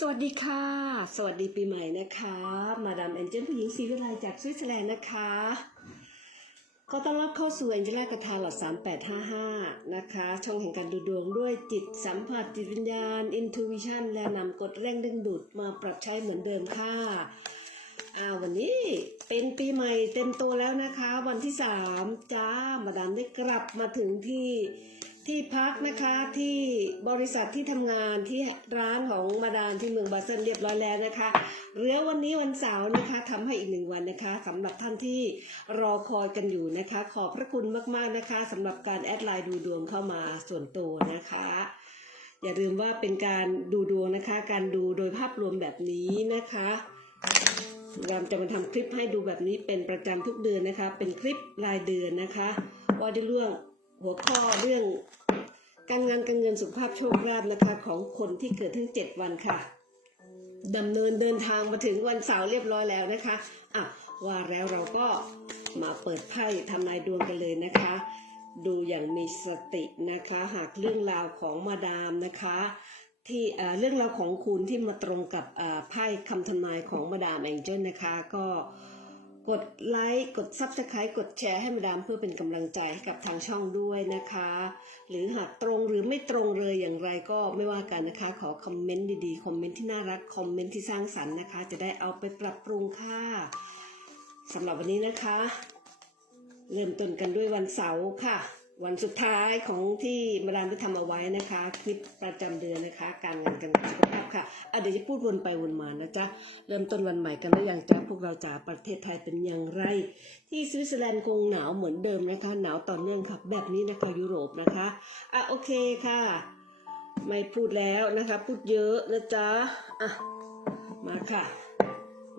สวัสดีค่ะ สวัสดีปีใหม่นะคะ มาดามแอนเจลผู้หญิงศรีวิไลจากสวิตเซอร์แลนด์นะคะขอต้อนรับเข้าสู่แอนเจล่ากระทาหลอด3855 นะคะ ช่องแห่งการดูดวงด้วยจิตสัมผัสจิตวิญญาณ intuition และนำกฎแรงดึงดูดมาปรับใช้เหมือนเดิมค่ะอ่าวันนี้เป็นปีใหม่เต็มตัวแล้วนะคะ วันที่ 3 จ้ามาดามได้กลับมาถึงที่ ที่พักนะคะที่บริษัทที่ทำงานที่ร้านของมาดามที่เมืองบาเซนเรียบร้อยแล้วนะคะเหลือวันนี้วันเสาร์นะคะทำให้อีกหนึ่งวันนะคะสำหรับท่านที่รอคอยกันอยู่นะคะ ขอบพระคุณมากๆนะคะสำหรับการแอดไลน์ดูดวงเข้ามาส่วนตัวนะคะ อย่าลืมว่าเป็นการดูดวงนะคะ การดูโดยภาพรวมแบบนี้นะคะเราจะมาทำคลิปให้ดูแบบนี้เป็นประจำทุกเดือนนะคะ เป็นคลิปรายเดือนนะคะ ว่าด้วยเรื่อง หัวข้อเรื่องการงานการเงินสุขภาพโชคลาภนะคะ ของคนที่เกิดทั้ง7วันค่ะดำเนินเดินทางมาถึงวันเสาร์เรียบร้อยแล้วนะคะอะว่าแล้วเราก็มาเปิดไพ่ทำนายดวงกันเลยนะคะ ดูอย่างมีสตินะคะ หากเรื่องราวของมาดามนะคะที่เอ่อเรื่องราวของคุณที่มาตรงกับเอ่อไพ่คำทำนายของมาดามแองเจิลนะคะ ก็ กดไลค์ กด Subscribe กดแชร์ให้มาดามเพื่อเป็นกำลังใจให้กับทางช่องด้วยนะคะ หรือหากตรงหรือไม่ตรงเลยอย่างไรก็ไม่ว่ากันนะคะ ขอคอมเมนต์ดีๆ คอมเมนต์ที่น่ารัก คอมเมนต์ที่สร้างสรรค์นะคะ จะได้เอาไปปรับปรุงค่ะสำหรับวันนี้นะคะ เริ่มต้นกันด้วยวันเสาร์ค่ะ วันสุดท้ายของที่มาดามได้ทำเอาไว้นะคะ คลิปประจำเดือนนะคะ การเงานการสุข ค่ะอะเดี๋ยวจะพูดวนไปวนมานะจ๊ะ เริ่มต้นวันใหม่กันแล้วยังจ๊ะพวกเราจ๋าประเทศไทยเป็นอย่างไร ที่สวิตเซอร์แลนด์คงหนาวเหมือนเดิมนะคะ หนาวต่อเนื่องค่ะแบบนี้นะคะยุโรปนะคะอะโอเคค่ะ ไม่พูดแล้วนะคะ พูดเยอะนะจ๊ะอะมาค่ะ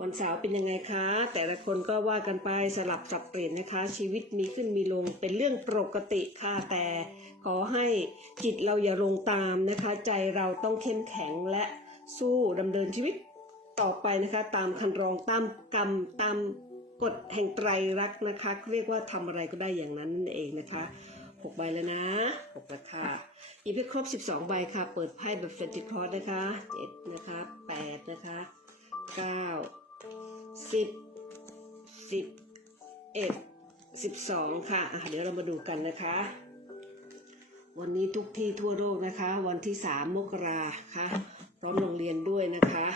วันเสาร์เป็นยังไงคะ แต่ละคนก็ว่ากันไปสลับสับเปลี่ยนนะคะ ชีวิตมีขึ้นมีลงเป็นเรื่องปกติค่ะ แต่ขอให้จิตเราอย่าลงตามนะคะ ใจเราต้องเข้มแข็งและ สู้ดำเนินชีวิตต่อไปนะคะตามคันรองตามกรรมตามกฎแห่งไตรลักษ์นะคะเรียกว่าทำอะไรก็ได้อย่างนั้นนั่นเองนะคะหกใบแล้วนะหกราคาหยิบให้ครบ12ใบค่ะ เปิดไพ่แบบเฟนติคอร์นะคะเจ็ดนะคะแปดนะคะเก้าสิบสิบเอ็ดสิบสองค่ะะเดี๋ยวเรามาดูกันนะคะ วันนี้ทุกที่ทั่วโลกนะคะ วันที่สามมกราค่ะ ร้อมโรงเรียนด้วยนะคะ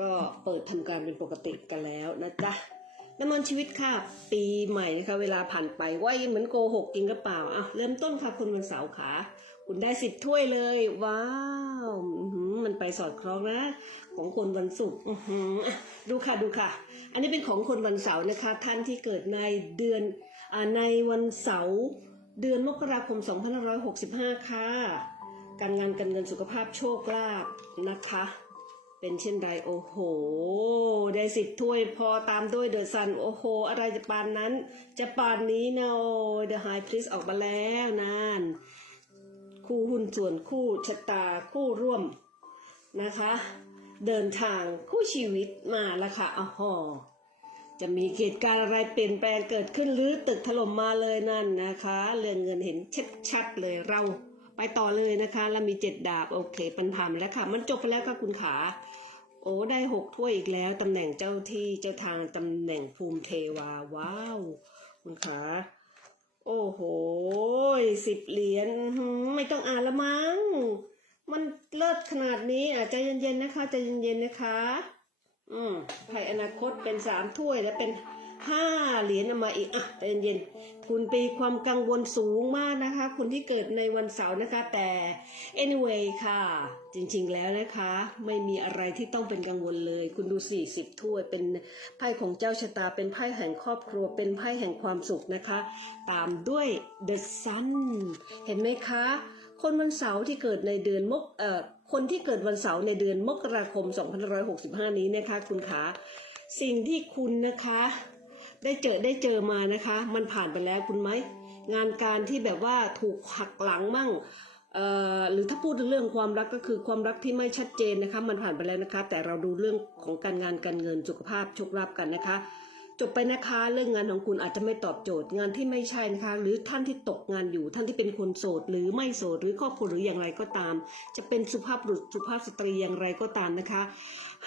ก็เปิดทำการเป็นปกติกันแล้วนะจ๊ะน้ำมันชีวิตค่ะ ปีใหม่นะคะ เวลาผ่านไปไวเหมือนโกหกจริงหรือเปล่าอะเริ่มต้นค่ะคุณวันเสาร์ขาคุณได้สิบถ้วยเลย ว้าวมันไปสอดคล้องนะ ของคนวันศุกร์ดูค่ะดูค่ะ อันนี้เป็นของคนวันเสาร์นะคะ ท่านที่เกิดในเดือนอาในวันเสาร์เดือนมกราคม 2565 ค่ะ การงานการเงินสุขภาพโชคลาภนะคะ เป็นเช่นไรโอ้โห ได้สิบถ้วยพอตามด้วยเดอะซันโอ้โห อะไรจะปานนั้น จะปานนี้นะโอ้เดอะไฮพริสออกมาแล้วนั่นคู่หุ้นส่วนคู่ชะตาคู่ร่วมนะคะ เดินทางคู่ชีวิตมาแล้วค่ะอ้าวจะมีเหตุการณ์อะไรเปลี่ยนแปลงเกิดขึ้นหรือตึกถล่มมาเลยนั่นนะคะ เรื่องเงินเห็นชัดๆเลยเรา ไปต่อเลยนะคะแล้วมีเจ็ดดาบโอเคปันผ่าแล้วค่ะ มันจบไปแล้วค่ะคุณขาโอ้ได้หกถ้วยอีกแล้วตำแหน่งเจ้าที่เจ้าทางตำแหน่งภูมิเทวาว้าว คุณขาโอ้โหสิบเหรียญไม่ต้องอ่านละมั้งมันเลิศขนาดนี้อะใจเย็นๆนะคะใจเย็นๆนะคะ อืมไพ่อนาคตเป็นสามถ้วยและเป็น ห้าเหรียญมาอีกอะใจเย็นๆคุณปีความกังวลสูงมากนะคะคุณที่เกิดในวันเสาร์นะคะ แต่ anyway ค่ะ จริงๆแล้วนะคะ ไม่มีอะไรที่ต้องเป็นกังวลเลย คุณดูสี่สิบถ้วยเป็นไพ่ของเจ้าชะตา เป็นไพ่แห่งครอบครัว เป็นไพ่แห่งความสุขนะคะ ตามด้วย the sun เห็นไหมคะ คนวันเสาร์ที่เกิดในเดือนมกเอ่อคนที่เกิดวันเสาร์ในเดือนมกราคม 2565 นี้นะคะ คุณคะสิ่งที่คุณนะคะ ได้เจอได้เจอมานะคะ มันผ่านไปแล้วคุณไหมงานการที่แบบว่าถูกหักหลังมั่งเอ่อหรือถ้าพูดเรื่องความรักก็คือความรักที่ไม่ชัดเจนนะคะ มันผ่านไปแล้วนะคะ แต่เราดูเรื่องของการงานการเงินสุขภาพโชคลาภกันนะคะ จบไปนะคะเรื่องงานของคุณอาจจะไม่ตอบโจทย์งานที่ไม่ใช่นะคะ หรือท่านที่ตกงานอยู่ ท่านที่เป็นคนโสด หรือไม่โสดหรือครอบครัวหรืออย่างไรก็ตาม จะเป็นสุภาพบุรุษสุภาพสตรีอย่างไรก็ตามนะคะ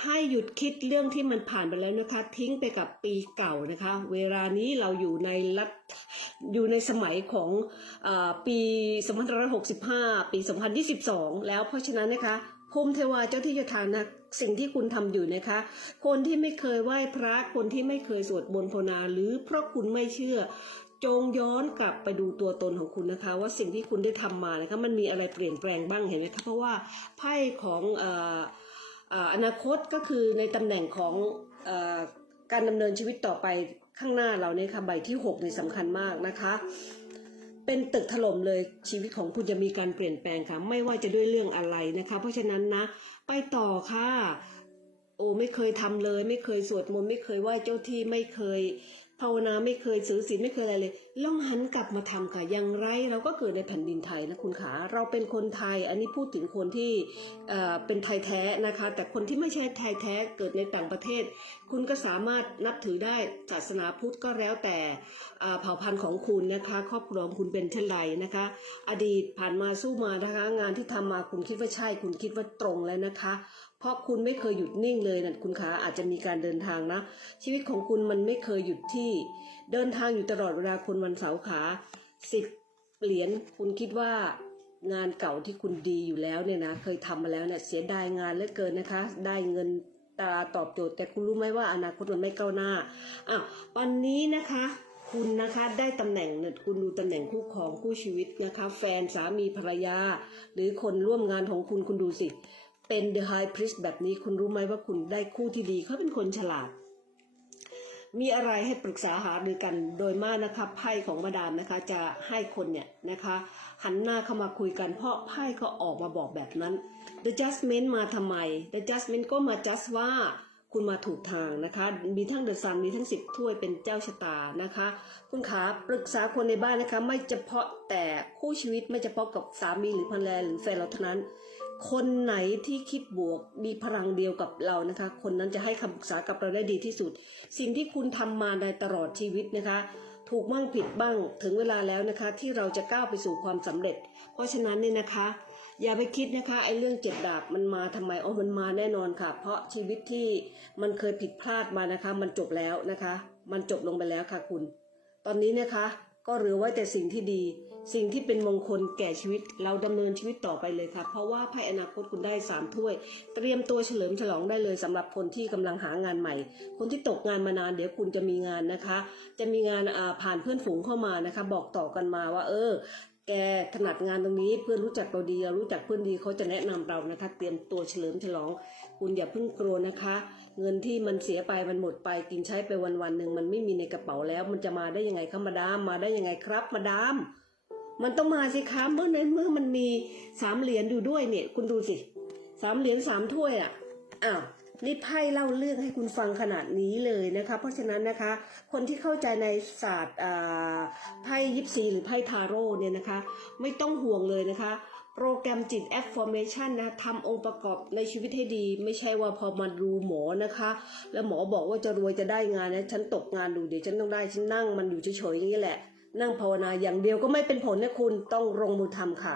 ให้หยุดคิดเรื่องที่มันผ่านไปแล้วนะคะ ทิ้งไปกับปีเก่านะคะ เวลานี้เราอยู่ในรัฐอยู่ในสมัยของอาปี2565 ปี 2022 แล้วเพราะฉะนั้นนะคะ ภูมิเทวาเจ้าที่เจ้าทางนะสิ่งที่คุณทำอยู่นะคะ คนที่ไม่เคยไหว้พระคนที่ไม่เคยสวดบนต์ภาวนา หรือเพราะคุณไม่เชื่อ จงย้อนกลับไปดูตัวตนของคุณนะคะ ว่าสิ่งที่คุณได้ทำมานะคะมันมีอะไรเปลี่ยนแปลงบ้างเห็นไหมคะเพราะว่าไพ่ของออนาคตก็คือในตำแหน่งของอการดำเนินชีวิตต่อไปข้างหน้าเราเนี่ยค่ะใบที่6นี่สำคัญมากนะคะ เป็นตึกถล่มเลยชีวิตของคุณจะมีการเปลี่ยนแปลงค่ะ ไม่ว่าจะด้วยเรื่องอะไรนะคะ เพราะฉะนั้นนะไปต่อค่ะ โอ้ไม่เคยทำเลย ไม่เคยสวดมนต์ไม่เคยไหว้เจ้าที่ไม่เคยภาวนาไม่เคยซื้อศีลไม่เคยอะไรเลย ลองหันกลับมาทำค่ะอย่างไรเราก็เกิดในแผ่นดินไทยนะคุณขาเราเป็นคนไทย อันนี้พูดถึงคนที่เอ่อเป็นไทยแท้นะคะ แต่คนที่ไม่ใช่ไทยแท้เกิดในต่างประเทศ คุณก็สามารถนับถือได้ศาสนาพุทธก็แล้วแต่เผ่าพันธุ์ของคุณนะคะ ครอบครัวของคุณเป็นเช่นไรนะคะ อดีตผ่านมาสู้มานะคะ งานที่ทำมาคุณคิดว่าใช่ คุณคิดว่าตรงแล้วนะคะเพราะคุณไม่เคยหยุดนิ่งเลยนะคุณขาอาจจะมีการเดินทางนะ ชีวิตของคุณมันไม่เคยหยุดที่ เดินทางอยู่ตลอดเวลาคนวันเสาร์ขาสิบเหรียญคุณคิดว่างานเก่าที่คุณดีอยู่แล้วเนี่ยนะเคยทำมาแล้วเนี่ยเสียดายงานเหลือเกินนะคะ ได้เงินตาตอบโจทย์ แต่คุณรู้ไหมว่าอนาคตมันไม่ก้าวหน้าอะวันนี้นะคะคุณนะคะได้ตำแหน่งเนี่ยคุณดูตำแหน่งคู่ครองคู่ชีวิตนะคะ แฟนสามีภรรยา หรือคนร่วมงานของคุณคุณดูสิ เป็น The High Priest แบบนี้คุณรู้ไหมว่าคุณได้คู่ที่ดีเขาเป็นคนฉลาด มีอะไรให้ปรึกษาหารือกันโดยมากนะคะไพ่ของมาดามนะคะจะให้คนเนี่ยนะคะหันหน้าเข้ามาคุยกันเพราะไพ่ก็ออกมาบอกแบบนั้น The Judgment มาทำไม The Judgment ก็มา just ว่าคุณมาถูกทางนะคะ มีทั้ง The Sun มีทั้งสิบถ้วยเป็นเจ้าชะตานะคะ คุณขาปรึกษาคนในบ้านนะคะ ไม่เฉพาะแต่คู่ชีวิตไม่เฉพาะกับสามีหรือภรรยาหรือแฟนเราเท่านั้น คนไหนที่คิดบวกมีพลังเดียวกับเรานะคะ คนนั้นจะให้คำปรึกษากับเราได้ดีที่สุด สิ่งที่คุณทำมาในตลอดชีวิตนะคะ ถูกบ้างผิดบ้างถึงเวลาแล้วนะคะ ที่เราจะก้าวไปสู่ความสำเร็จ เพราะฉะนั้นเนี่ยนะคะ อย่าไปคิดนะคะไอ้เรื่องเจ็บดาบมันมาทำไมอ๋อมันมาแน่นอนค่ะ เพราะชีวิตที่มันเคยผิดพลาดมานะคะ มันจบแล้วนะคะ มันจบลงไปแล้วค่ะคุณ ตอนนี้นะคะ ก็เหลือไว้แต่สิ่งที่ดี สิ่งที่เป็นมงคลแก่ชีวิตเราดำเนินชีวิตต่อไปเลยค่ะ เพราะว่าไพ่อนาคตคุณได้สามถ้วย เตรียมตัวเฉลิมฉลองได้เลยสำหรับคนที่กำลังหางานใหม่ คนที่ตกงานมานานเดี๋ยวคุณจะมีงานนะคะ จะมีงานผ่านเพื่อนฝูงเข้ามานะคะ บอกต่อกันมาว่า เออแกถนัดงานตรงนี้เพื่อนรู้จักเราดีเรารู้จักเพื่อนดีเขาจะแนะนำเรานะคะ เตรียมตัวเฉลิมฉลอง คุณอย่าเพิ่งกลัวนะคะ เงินที่มันเสียไปมันหมดไปกินใช้ไปวันวันหนึ่งมันไม่มีในกระเป๋าแล้ว มันจะมาได้ยังไงครับมาดามมาได้ยังไงครับมาดาม มันต้องมาสิคะเมื่อในเมื่อมันมีสามเหรียญอยู่ด้วยเนี่ย คุณดูสิสามเหรียญสามถ้วยอะอ้าวนี่ไพ่เล่าเรื่องให้คุณฟังขนาดนี้เลยนะคะ เพราะฉะนั้นนะคะ คนที่เข้าใจในศาสตร์ไพ่ยิปซีหรือไพ่ทาโร่เนี่ยนะคะ ไม่ต้องห่วงเลยนะคะ โปรแกรมจิต affirmation นะทำองค์ประกอบในชีวิตให้ดี ไม่ใช่ว่าพอมาดูหมอนะคะ แล้วหมอบอกว่าจะรวยจะได้งานนะฉันตกงานดูเดี๋ยวฉันต้องได้ฉันนั่งมันอยู่เฉยๆอย่างนี้แหละ นั่งภาวนาอย่างเดียวก็ไม่เป็นผลนะคุณต้องลงมือทำค่ะ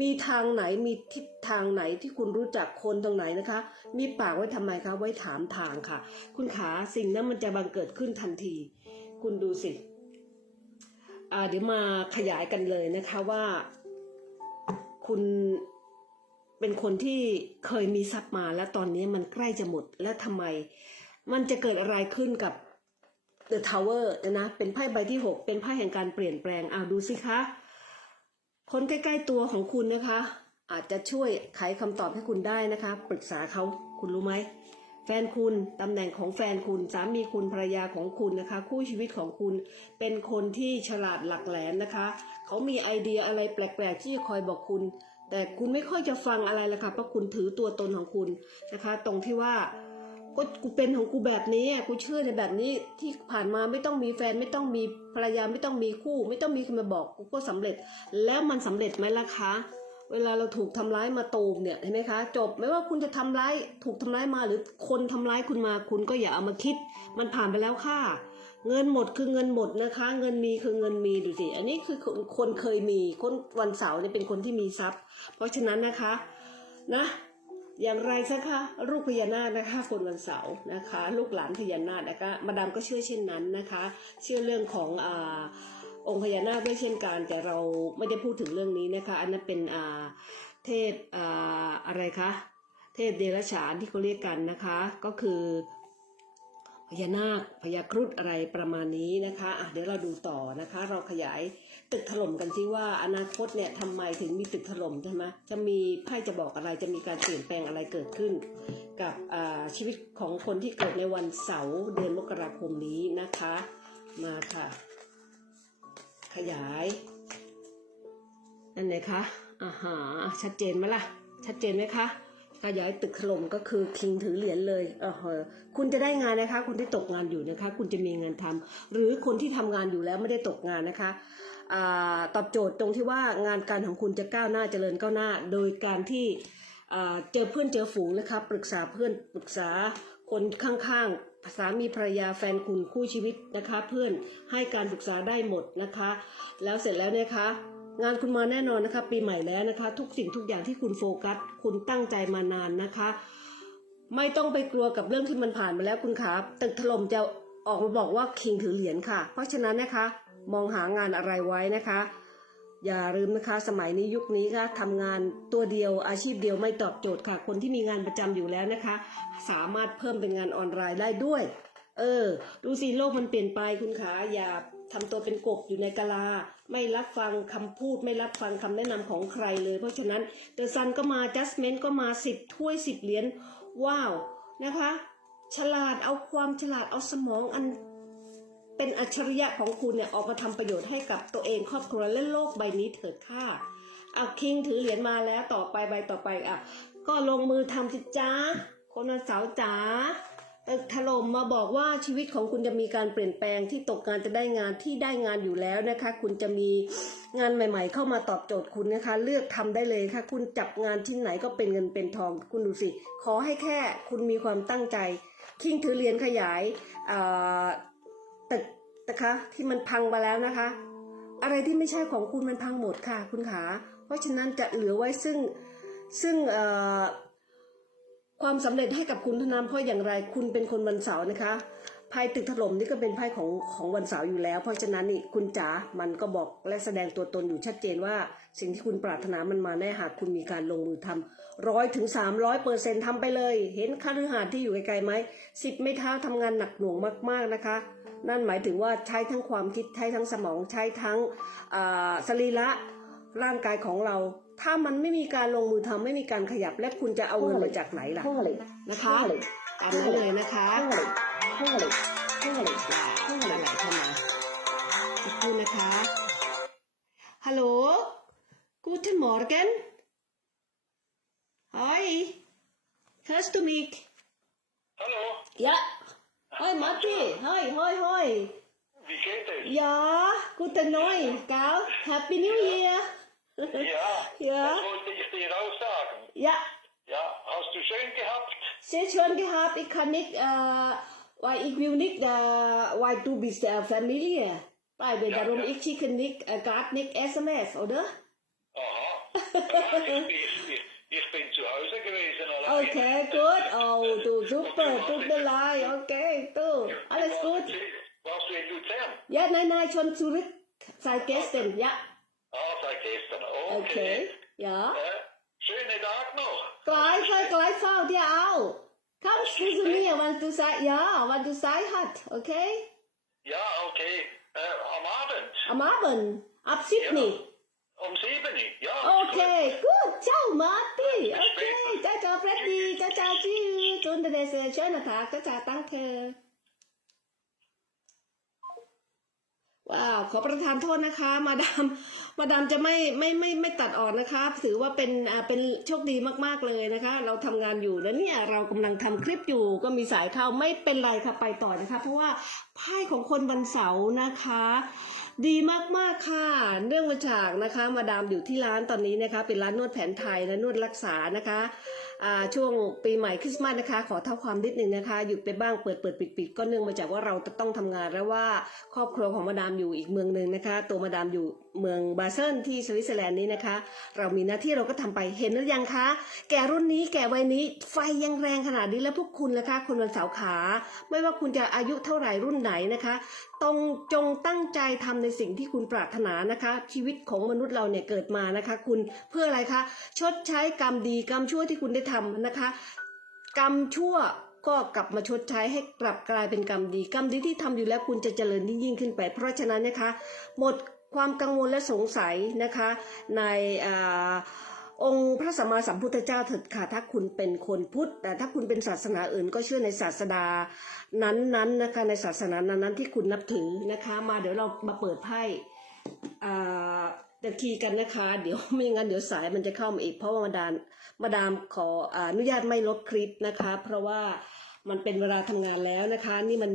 มีทางไหนมีทิศทางไหนที่คุณรู้จักคนตรงไหนนะคะ มีปากไว้ทำไมคะไว้ถามทางค่ะ คุณขาสิ่งนั้นมันจะบังเกิดขึ้นทันที คุณดูสิเดี๋ยวมาขยายกันเลยนะคะว่าคุณเป็นคนที่เคยมีทรัพย์มาแล้วตอนนี้มันใกล้จะหมดแล้วทำไม มันจะเกิดอะไรขึ้นกับ The Tower นะเป็นไพ่ใบที่ 6 เป็นไพ่แห่งการเปลี่ยนแปลงอ้าวดูสิคะคนใกล้ๆตัวของคุณนะคะ อาจจะช่วยไขคำตอบให้คุณได้นะคะ ปรึกษาเขาคุณรู้ไหมแฟนคุณตำแหน่งของแฟนคุณสามีคุณภรรยาของคุณนะคะ คู่ชีวิตของคุณเป็นคนที่ฉลาดหลักแหลมนะคะ เขามีไอเดียอะไรแปลกๆที่จะคอยบอกคุณ แต่คุณไม่ค่อยจะฟังอะไรละค่ะเพราะคุณถือตัวตนของคุณนะคะ ตรงที่ว่า ก็กูเป็นของกูแบบนี้อะกูเชื่อในแบบนี้ที่ผ่านมาไม่ต้องมีแฟนไม่ต้องมีภรรยาไม่ต้องมีคู่ ไม่ต้องมีใคนมาบอกกูก็สำเร็จ แล้วมันสำเร็จไหมล่ะคะเวลาเราถูกทำร้ายมาตูมเนี่ยเห็นไหมคะ จบไม่ว่าคุณจะทำร้ายถูกทำร้ายมาหรือคนทำร้ายคุณมาคุณก็อย่าเอามาคิด มันผ่านไปแล้วค่ะ เงินหมดคือเงินหมดนะคะ เงินมีคือเงินมีดูสิอันนี้คือคนคนเคยมีคนวันเสาร์เนี่ยเป็นคนที่มีทรัพย์ เพราะฉะนั้นนะคะ นะ อย่างไรซะคะลูกพญานาคนะคะคนวันเสาร์นะคะ ลูกหลานพญานาคนะคะมาดามก็เชื่อเช่นนั้นนะคะ เชื่อเรื่องของอ่าองค์พญานาคด้วยเช่นกัน แต่เราไม่ได้พูดถึงเรื่องนี้นะคะ อันนั้นเป็นอ่าเทพอ่าอะไรคะเทพเดรัจฉานที่เขาเรียกกันนะคะ ก็คือ พญานาคพญาครุฑอะไรประมาณนี้นะคะอะเดี๋ยวเราดูต่อนะคะ เราขยายตึกถล่มกันที่ว่าอนาคตเนี่ยทำไมถึงมีตึกถล่มใช่ไหมจะมีไพ่จะบอกอะไรจะมีการเปลี่ยนแปลงอะไรเกิดขึ้น กับชีวิตของคนที่เกิดในวันเสาร์เดือนมกราคมนี้นะคะ มาค่ะ ขยายนั่นไหนคะอ่าฮะชัดเจนไหมล่ะ ชัดเจนไหมคะ ขยายตึกถล่มก็คือคิงถือเหรียญเลยเออคุณจะได้งานนะคะ คนที่ตกงานอยู่นะคะ คุณจะมีงานทำหรือคนที่ทำงานอยู่แล้วไม่ได้ตกงานนะคะอตอบโจทย์ตรงที่ว่างานการของคุณจะก้าวหน้าเจริญก้าวหน้า โดยการที่เจอเพื่อนเจอฝูงนะคะปรึกษาเพื่อนปรึกษาคนข้างๆสามีภรรยาแฟนคุณคู่ชีวิตนะคะ เพื่อนให้การปรึกษาได้หมดนะคะ แล้วเสร็จแล้วเนี่ยคะ งานคุณมาแน่นอนนะคะ ปีใหม่แล้วนะคะ ทุกสิ่งทุกอย่างที่คุณโฟกัส คุณตั้งใจมานานนะคะ ไม่ต้องไปกลัวกับเรื่องที่มันผ่านมาแล้วคุณขาตึกถล่มจะออกมาบอกว่าคิงถือเหรียญค่ะ เพราะฉะนั้นนะคะ มองหางานอะไรไว้นะคะ อย่าลืมนะคะ สมัยนี้ยุคนี้ค่ะทำงานตัวเดียวอาชีพเดียวไม่ตอบโจทย์ค่ะ คนที่มีงานประจำอยู่แล้วนะคะ สามารถเพิ่มเป็นงานออนไลน์ได้ด้วย เออ ดูสิโลกมันเปลี่ยนไปคุณขาอย่าทำตัวเป็นกบอยู่ในกะลา ไม่รับฟังคำพูดไม่รับฟังคำแนะนำของใครเลย เพราะฉะนั้นเดอะซันก็มาจัสเมนก็มาสิบถ้วยสิบเหรียญว้าวนะคะ ฉลาดเอาความฉลาดเอาสมองอันเป็นอัจฉริยะของคุณเนี่ยออกมาทำประโยชน์ให้กับตัวเองครอบครัวและโลกใบนี้เถิดค่ะเอาคิงถือเหรียญมาแล้วต่อไปใบต่อไปอะก็ลงมือทำสิจ้าคนวันเสาร์จ๋า ถล่มมาบอกว่าชีวิตของคุณจะมีการเปลี่ยนแปลงที่ตกงานจะได้งานที่ได้งานอยู่แล้วนะคะ คุณจะมีงานใหม่ ๆ เข้ามาตอบโจทย์คุณนะคะ เลือกทำได้เลยค่ะ คุณจับงานที่ไหนก็เป็นเงินเป็นทอง คุณดูสิ ขอให้แค่คุณมีความตั้งใจ คิงถือเรียญขยายอ่าตึกนะคะที่มันพังมาแล้วนะคะ อะไรที่ไม่ใช่ของคุณมันพังหมดค่ะ คุณขา เพราะฉะนั้นจะเหลือไว้ซึ่งซึ่งอ่อ ความสำเร็จให้กับคุณท่านั้นเพราะอย่างไรคุณเป็นคนวันเสาร์นะคะไพ่ตึกถล่มนี่ก็เป็นไพ่ของของวันเสาร์อยู่แล้ว เพราะฉะนั้นนี่คุณจ๋ามันก็บอกและแสดงตัวตนอยู่ชัดเจนว่า สิ่งที่คุณปรารถนามันมาแน่หากคุณมีการลงมือทำร้อยถึงสามร้อยเปอร์เซ็นต์ทำไปเลย เห็นคฤหาสน์ที่อยู่ไกลๆไหมสิบไม่เท้าทำงานหนักหน่วงมากๆนะคะ นั่นหมายถึงว่าใช้ทั้งความคิดใช้ทั้งสมองใช้ทั้งสรีระร่างกายของเรา ถ้ามันไม่มีการลงมือทำไม่มีการขยับและคุณจะเอาเงินมาจากไหนล่ะ Holy, นะคะ holy, ตามนั้นเลยนะคะ holy, holy, holy, เข้ามาไหลเข้ามาสักครู่นะคะฮัลโหล Guten Morgen Hi Hörst du mich Hallo, Ja Hoi Matti Hoi hoi hoi wie geht es? Ja Guten Neu Gell Happy New Year Ja, Ja. das wollte ich dir auch sagen. Ja Ja, hast du schön gehabt? Sehr schön gehabt ich kann nicht äh, weil ich will nicht äh, weil du bist äh, Familie weil Ja, darum ja. ich schicke nicht äh, gerade nicht SMS oder Aha. Ja, ich, ich, ich bin zu Hause gewesen allein. Okay, gut. Oh, du super. Tut mir leid. Okay, du. Alles gut. Warst du in Luzern? Ja, nein, nein, schon zurück. Seit gestern. Ja. Gestern. Okay. Okay. Ja. Schönen Tag noch. Gleichfalls, gleichfalls. Dir auch. Kommst du zu mir, wenn du Zeit, ja, wenn du Zeit hast. Okay? Ja, okay. Äh, am Abend. Am Abend. Ab Sydney. Um 7 Uhr. Ja. Okay, gut. Ciao, Marty. Okay. Ciao, ciao, Freddy. Ciao, ciao, tschüss. Und das ist ein schöner Tag. Ciao, ciao, danke. ขอประทานโทษนะคะ มาดามมาดามจะไม่ไม่ไม่ไม่ตัดออกนะคะ ถือว่าเป็นเป็นโชคดีมากๆเลยนะคะ เราทำงานอยู่แล้วเนี่ยเรากำลังทำคลิปอยู่ก็มีสายเข้าไม่เป็นไรค่ะไปต่อนะคะ เพราะว่าไพ่ของคนวันเสาร์นะคะ ดีมากๆค่ะ เรื่องมาจากนะคะ มาดามอยู่ที่ร้านตอนนี้นะคะ เป็นร้านนวดแผนไทยและนวดรักษานะคะ ช่วงปีใหม่คริสต์มาสนะคะ ขอเท่าความนิดนึงนะคะ หยุดไปบ้างเปิดเปิดปิดปิดก็เนื่องมาจากว่าเราจะต้องทำงานและว่าครอบครัวของมาดามอยู่อีกเมืองหนึ่งนะคะ ตัวมาดามอยู่เมืองบาเซิลที่สวิตเซอร์แลนด์นี้นะคะ เรามีหน้าที่เราก็ทำไปเห็นหรือยังคะ แก่รุ่นนี้แก่วัยนี้ไฟยังแรงขนาดนี้แล้วพวกคุณนะคะ คนวันเสาร์ขา ไม่ว่าคุณจะอายุเท่าไหร่รุ่นไหนนะคะต้องจงตั้งใจทำในสิ่งที่คุณปรารถนานะคะ ชีวิตของมนุษย์เราเนี่ยเกิดมานะคะ คุณเพื่ออะไรคะชดใช้กรรมดีกรรมชั่วที่คุณได้ทำนะคะ กรรมชั่วก็กลับมาชดใช้ให้กลับกลายเป็นกรรมดี กรรมดีที่ทำอยู่แล้วคุณจะเจริญยิ่งขึ้นไป เพราะฉะนั้นนะคะ หมดความกังวลและสงสัยนะคะ ในอองค์พระสัมมาสัมพุทธเจ้าเถิดค่ะถ้าคุณเป็นคนพุทธแต่ถ้าคุณเป็นศาสนาอื่น ก็เชื่อในศาสดานั้นๆนะคะในศาสนานั้นๆที่คุณนับถือนะคะ มาเดี๋ยวเรามาเปิดไพ่ เดยวคีย์กันนะคะ เดี๋ยวไม่งั้นเดี๋ยวสายมันจะเข้ามาอีก เพราะว่ามาดามมาดามขออนุญาตไม่ลบคลิปนะคะ เพราะว่ามันเป็นเวลาทำงานแล้วนะคะ นี่มัน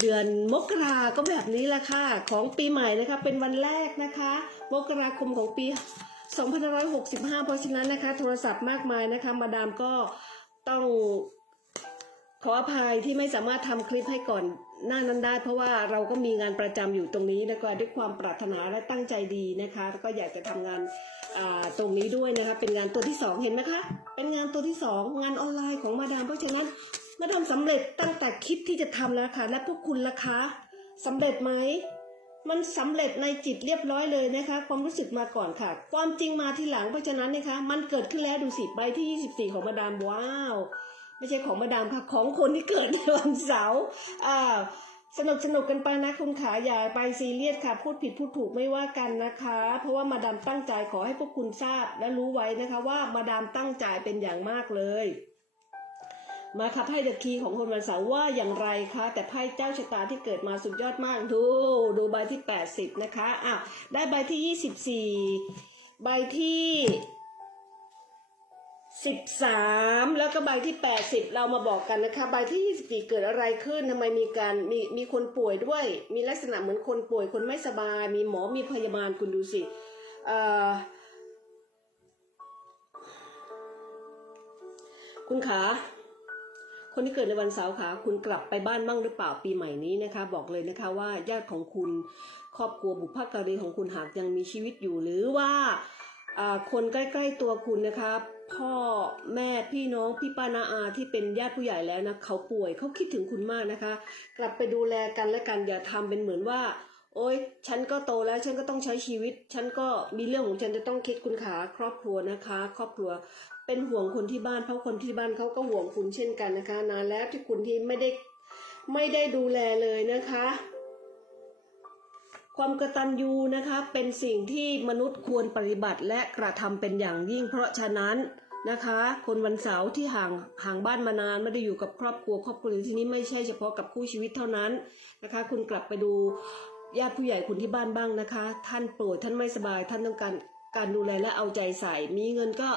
เดือนมกราก็แบบนี้แหละค่ะ ของปีใหม่นะคะ เป็นวันแรกนะคะ มกราคมของปี2565 เพราะฉะนั้นนะคะ โทรศัพท์มากมายนะคะ มาดามก็ต้องขออภัยที่ไม่สามารถทำคลิปให้ก่อน หน้านั้นได้เพราะว่าเราก็มีงานประจำอยู่ตรงนี้แล้วก็ด้วยความปรารถนาและตั้งใจดีนะคะ แล้วก็อยากจะทำงานตรงนี้ด้วยนะคะ เป็นงานตัวที่สองเห็นไหมคะ เป็นงานตัวที่สองงานออนไลน์ของมาดามเพราะฉะนั้นมาดามสำเร็จตั้งแต่คิดที่จะทำแล้วค่ะ และพวกคุณล่ะคะสำเร็จไหมมันสำเร็จในจิตเรียบร้อยเลยนะคะ ความรู้สึกมาก่อนค่ะ ความจริงมาทีหลังเพราะฉะนั้นนะคะ มันเกิดขึ้นแล้วดูสิใบที่ 24 ของมาดามว้าว ไม่ใช่ของมาดามค่ะ ของคนที่เกิดในวันเสาร์อ่าสนุกสนุกกันไปนะคุณขาอย่าไปซีเรียสค่ะ พูดผิดพูดถูกไม่ว่ากันนะคะ เพราะว่ามาดามตั้งใจขอให้พวกคุณทราบและรู้ไว้นะคะ ว่ามาดามตั้งใจเป็นอย่างมากเลย มาค่ะไพ่เดอะคีของคนวันเสาร์ว่าอย่างไรคะ แต่ไพ่เจ้าชะตาที่เกิดมาสุดยอดมากดู ดูใบที่ 80 นะคะอ้าวได้ใบที่ 24 ใบที่ 13แล้วก็ใบที่80เรามาบอกกันนะคะ ใบที่24เกิดอะไรขึ้นทำไมมีการมีมีคนป่วยด้วย มีลักษณะเหมือนคนป่วยคนไม่สบาย มีหมอมีพยาบาลคุณดูสิเอ่อคุณขาคนที่เกิดในวันเสาร์ค่ะคุณกลับไปบ้านบ้างหรือเปล่าปีใหม่นี้นะคะ บอกเลยนะคะว่าญาติของคุณครอบครัวบุพการีของคุณหากยังมีชีวิตอยู่หรือว่าคนใกล้ ๆตัวคุณนะคะ พ่อแม่พี่น้องพี่ป้านาอาที่เป็นญาติผู้ใหญ่แล้วนะเขาป่วยเขาคิดถึงคุณมากนะคะ กลับไปดูแลกันและกันอย่าทำเป็นเหมือนว่า โอ๊ยฉันก็โตแล้วฉันก็ต้องใช้ชีวิต ฉันก็มีเรื่องของฉันจะต้องคิดคุณขาครอบครัวนะคะ ครอบครัวเป็นห่วงคนที่บ้านเพราะคนที่บ้านเขาก็ห่วงคุณเช่นกันนะคะ นานแล้วที่คุณที่ไม่ได้ไม่ได้ดูแลเลยนะคะ ความกระตัญญูนะคะเป็นสิ่งที่มนุษย์ควรปฏิบัติและกระทำเป็นอย่างยิ่ง เพราะฉะนั้นนะคะ คนวันเสาร์ที่ห่างห่างบ้านมานานไม่ได้อยู่กับครอบครัวครอบครัวที่นี้ไม่ใช่เฉพาะกับคู่ชีวิตเท่านั้นนะคะ คุณกลับไปดูญาติผู้ใหญ่คุณที่บ้านบ้างนะคะ ท่านป่วยท่านไม่สบายท่านต้องการการดูแลและเอาใจใส่ มีเงินก็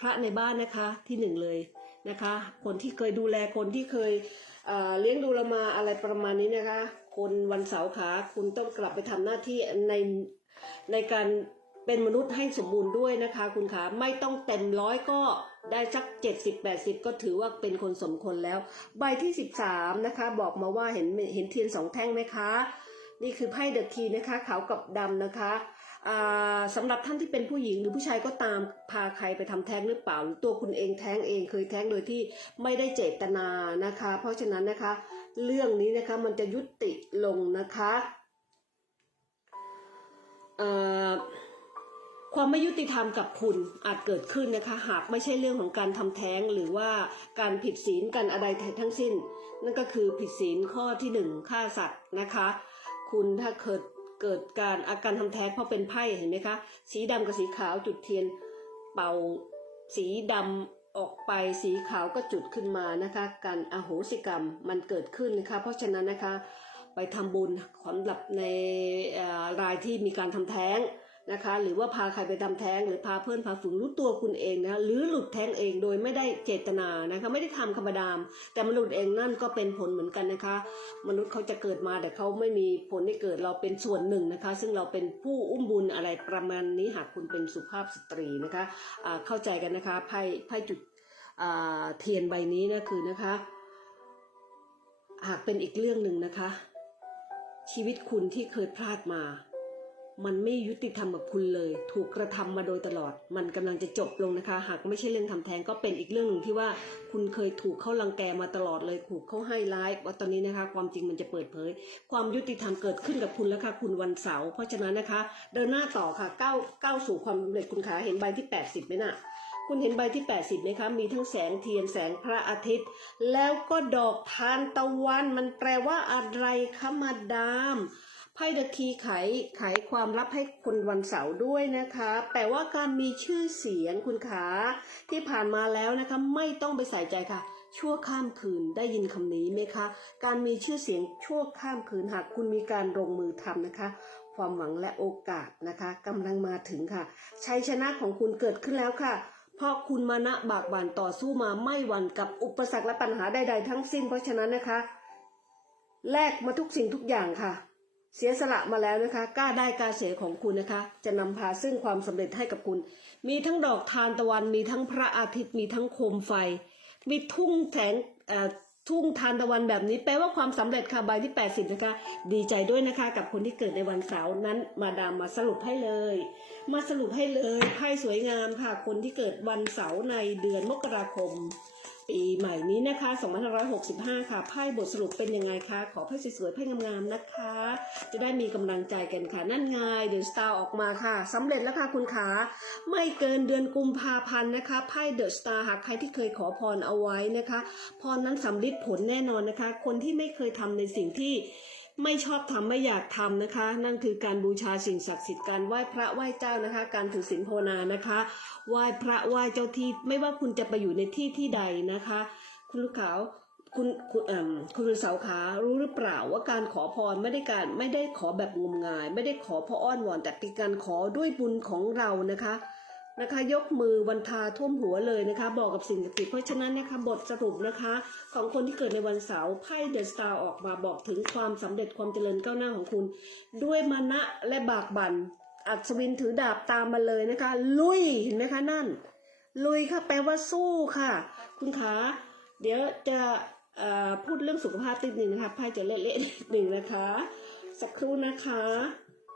พระในบ้านนะคะที่หนึ่งเลยนะคะ คนที่เคยดูแลคนที่เคยเเลี้ยงดูเรามาอะไรประมาณนี้นะคะ คนวันเสาร์ขาคุณต้องกลับไปทำหน้าที่ในในการเป็นมนุษย์ให้สมบูรณ์ด้วยนะคะ คุณขาไม่ต้องเต็มร้อยก็ได้สัก 70 80 ก็ถือว่าเป็นคนสมควรแล้ว ใบที่ 13 นะคะ บอกมาว่าเห็นเห็นเทียนสองแท่งไหมคะ นี่คือไพ่เดอะคีนะคะขาวกับดำนะคะอ่าสำหรับท่านที่เป็นผู้หญิงหรือผู้ชายก็ตามพาใครไปทำแท้งหรือเปล่า หรือตัวคุณเองแท้งเองเคยแท้งโดยที่ไม่ได้เจตนานะคะ เพราะฉะนั้นนะคะ เรื่องนี้นะคะมันจะยุติลงนะคะความไม่ยุติธรรมกับคุณอาจเกิดขึ้นนะคะ หากไม่ใช่เรื่องของการทำแท้งหรือว่าการผิดศีลกันอะไรทั้งสิ้น นั่นก็คือผิดศีลข้อที่หนึ่งฆ่าสัตว์นะคะ คุณถ้าเกิดเกิดการอาการทำแท้งเพราะเป็นไพ่เห็นไหมคะ สีดำกับสีขาวจุดเทียนเป่าสีดำ ออกไปสีขาวก็จุดขึ้นมานะคะการอโหสิกรรมมันเกิดขึ้นนะคะ เพราะฉะนั้นนะคะไปทำบุญสำหรับในรายที่มีการทำแท้ง นะคะ หรือว่าพาใครไปทำแท้ง หรือพาเพื่อนพาฝูงรู้ตัวคุณเองนะคะหรือหลุดแท้งเองโดยไม่ได้เจตนานะคะไม่ได้ทำธรรมดาม แต่มันหลุดเองนั่นก็เป็นผลเหมือนกันนะคะ มนุษย์เขาจะเกิดมาแต่เขาไม่มีผลให้เกิดเราเป็นส่วนหนึ่งนะคะ ซึ่งเราเป็นผู้อุ้มบุญอะไรประมาณนี้หากคุณเป็นสุภาพสตรีนะคะอ่าเข้าใจกันนะคะไพ่ไพ่จุดเทียนใบนี้นะคือนะคะ หากเป็นอีกเรื่องหนึ่งนะคะ ชีวิตคุณที่เคยพลาดมา มันไม่ยุติธรรมกับคุณเลย ถูกกระทำมาโดยตลอด มันกำลังจะจบลงนะคะ หากไม่ใช่เรื่องทำแท้งก็เป็นอีกเรื่องหนึ่งที่ว่าคุณเคยถูกเข้ารังแกมาตลอดเลยถูกเข้าให้ร้ายว่าตอนนี้นะคะ ความจริงมันจะเปิดเผย ความยุติธรรมเกิดขึ้นกับคุณแล้วค่ะคุณวันเสาร์เพราะฉะนั้นนะคะ เดินหน้าต่อค่ะก้าวก้าวสู่ความสำเร็จคุณขาเห็นใบที่ 80ไหมน่ะคุณเห็นใบที่ 80ไหมคะ มีทั้งแสงเทียนแสงพระอาทิตย์ แล้วก็ดอกทานตะวัน มันแปลว่าอะไรคะมาดาม ไพ่เดอะคีย์ไขไขความลับให้คนวันเสาร์ด้วยนะคะ แปลว่าการมีชื่อเสียงคุณขาที่ผ่านมาแล้วนะคะไม่ต้องไปใส่ใจค่ะ ชั่วข้ามคืนได้ยินคำนี้ไหมคะ การมีชื่อเสียงชั่วข้ามคืนหากคุณมีการลงมือทำนะคะ ความหวังและโอกาสนะคะกำลังมาถึงค่ะ ชัยชนะของคุณเกิดขึ้นแล้วค่ะเพราะคุณมานะบากบั่นต่อสู้มาไม่หวั่นกับอุปสรรคและปัญหาใดๆทั้งสิ้นเพราะฉะนั้นนะคะแลกมาทุกสิ่งทุกอย่างค่ะ เสียสละมาแล้วนะคะกล้าได้กล้าเสียของคุณนะคะ จะนำพาซึ่งความสำเร็จให้กับคุณ มีทั้งดอกทานตะวัน มีทั้งพระอาทิตย์ มีทั้งโคมไฟ มีทุ่งแสงทุ่งทานตะวันแบบนี้แปลว่าความสำเร็จค่ะใบที่ 80 นะคะ ดีใจด้วยนะคะกับคนที่เกิดในวันเสาร์นั้นมาดามมาสรุปให้เลย มาสรุปให้เลยไพ่สวยงามค่ะคนที่เกิดวันเสาร์ในเดือนมกราคม ปีใหม่นี้นะคะ2565 ค่ะ ไพ่บทสรุปเป็นยังไงคะ ขอไพ่สวยๆ ไพ่งามๆ นะคะ จะได้มีกำลังใจกันค่ะ นั่นไงเดอนสตาร์ออกมาค่ะสำเร็จแล้วค่ะคุณขา ไม่เกินเดือนกุมภาพันธ์นะคะ ไพ่เดอะสตาร์หากใครที่เคยขอพรเอาไว้นะคะ พรนั้นสำลิดผลแน่นอนนะคะ คนที่ไม่เคยทำในสิ่งที่ ไม่ชอบทำไม่อยากทำนะคะ นั่นคือการบูชาสิ่งศักดิ์สิทธิ์การไหว้พระไหว้เจ้านะคะ การถือศีลภาวนานะคะไหว้พระไหว้เจ้าที่ไม่ว่าคุณจะไปอยู่ในที่ที่ใดนะคะ คุณลูกขาวคุณคุณเอ่มคุณเสาขารู้หรือเปล่าว่าการขอพรไม่ได้การไม่ได้ขอแบบงมงาย ไม่ได้ขอเพระอ้อนวอนแต่เป็นการขอด้วยบุญของเรานะคะ นะคะ ยกมือวันทาท่วมหัวเลยนะคะ บอกกับสิ่งศักดิ์สิทธิ์เพราะฉะนั้นนะคะบทสรุปนะคะ ของคนที่เกิดในวันเสาร์ไพ่เดอะสตาร์ออกมาบอกถึงความสำเร็จความเจริญก้าวหน้าของคุณ ด้วยมานะและบากบัน่นอัศวินถือดาบตามมาเลยนะคะ ลุยเห็นไหมคะนั่น ลุยค่ะแปลว่าสู้ค่ะ คุณขาเดี๋ยวจะพูดเรื่องสุขภาพติดหนึ่งนะคะไพ่จะเละๆนิดหนึ่งนะคะ สักครู่นะคะ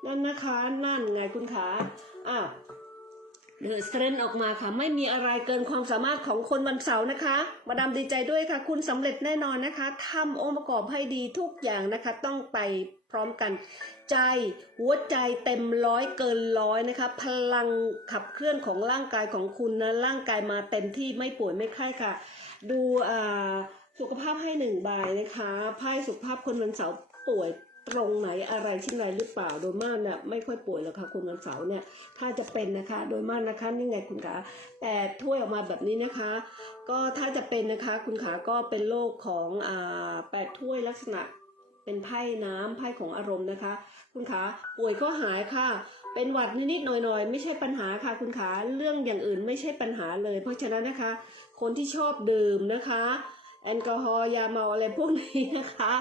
นั่นนะคะ นั่นไงคุณขาอ้าว เดอะสเตรนออกมาค่ะไม่มีอะไรเกินความสามารถของคนวันเสาร์นะคะ มาดามดีใจด้วยค่ะ คุณสำเร็จแน่นอนนะคะทำองค์ประกอบให้ดีทุกอย่างนะคะ ต้องไปพร้อมกัน ใจหัวใจเต็มร้อยเกินร้อยนะคะ พลังขับเคลื่อนของร่างกายของคุณนะร่างกายมาเต็มที่ไม่ป่วยไม่ไข้ค่ะ ดูอ่าสุขภาพให้หนึ่งใบนะคะไพ่สุขภาพคนวันเสาร์ป่วย ตรงไหนอะไรที่ไหนหรือเปล่า โดยมากเนี่ยไม่ค่อยป่วยหรอกค่ะคนวันเสาร์เนี่ยถ้าจะเป็นนะคะ โดยมากนะคะนี่ไงคุณขาแต่ถ้วยออกมาแบบนี้นะคะ ก็ถ้าจะเป็นนะคะคุณขาก็เป็นโรคของอ่าแปดถ้วยลักษณะเป็นไพ่น้ำไพ่ของอารมณ์นะคะ คุณขาป่วยก็หายค่ะ เป็นหวัดนิดๆหน่อยๆ ไม่ใช่ปัญหาค่ะ คุณขาเรื่องอย่างอื่นไม่ใช่ปัญหาเลย เพราะฉะนั้นนะคะ คนที่ชอบดื่มนะคะแอลกอฮอล์ยาเมาอะไรพวกนี้นะคะ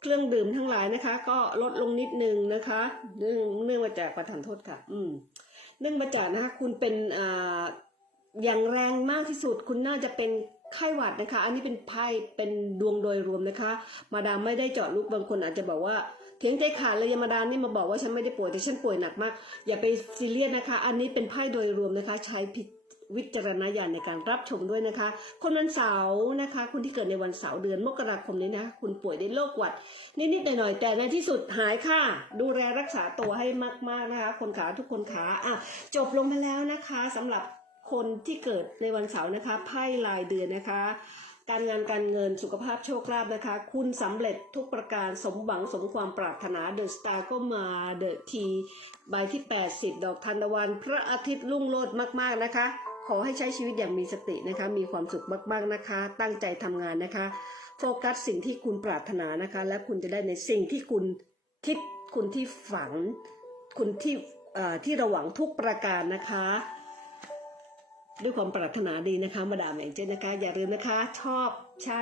เครื่องดื่มทั้งหลายนะคะ ก็ลดลงนิดนึงนะคะเนื่องเนื่องมาจากประทานโทษค่ะ อืมเนื่องมาจากนะคะคุณเป็นอ่าอย่างแรงมากที่สุดคุณน่าจะเป็นไข้หวัดนะคะ อันนี้เป็นไพ่เป็นดวงโดยรวมนะคะ มาดามไม่ได้เจาะลึกบางคนอาจจะบอกว่าเถียงใจขาดเลยยามาดามนี่มาบอกว่าฉันไม่ได้ป่วยแต่ฉันป่วยหนักมาก อย่าไปซีเรียสนะคะ อันนี้เป็นไพ่โดยรวมนะคะ ใช้พิ วิจารณญาณในการรับชมด้วยนะคะ คนวันเสาร์นะคะคุณที่เกิดในวันเสาร์เดือนมกราคมนี้นะ คุณป่วยด้วยโรคหวัด นิดๆหน่อยๆ แต่ในที่สุดหายค่ะ ดูแลรักษาตัวให้มากๆนะคะ คนขาทุกคนขาอะจบลงมาแล้วนะคะสำหรับคนที่เกิดในวันเสาร์นะคะไพ่รายเดือนนะคะ การงานการเงินสุขภาพโชคลาภนะคะ คุณสำเร็จทุกประการสมหวังสมความปรารถนาเดอะสตาร์ก็มาเดอะทีใบที่ 80 ดอกทันตะวัน พระอาทิตย์รุ่งโรจน์มาก ๆ นะคะ ขอให้ใช้ชีวิตอย่างมีสตินะคะ มีความสุขมากๆนะคะ ตั้งใจทำงานนะคะ โฟกัสสิ่งที่คุณปรารถนานะคะ และคุณจะได้ในสิ่งที่คุณคิดคุณที่ฝัน คุณที่เอ่อที่ระหวังทุกประการนะคะ ด้วยความปรารถนาดีนะคะมาดามอย่างเจนนะคะ อย่าลืมนะคะ ชอบใช่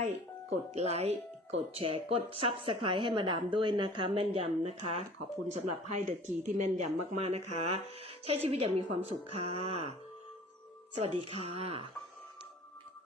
กดไลค์กดแชร์กดซับสไครต์ให้มาดามด้วยนะคะ แม่นยำนะคะ ขอบคุณสำหรับไพ่เดอะทีที่แม่นยำมากๆนะคะ ใช้ชีวิตอย่างมีความสุขค่ะ สวัสดีค่ะ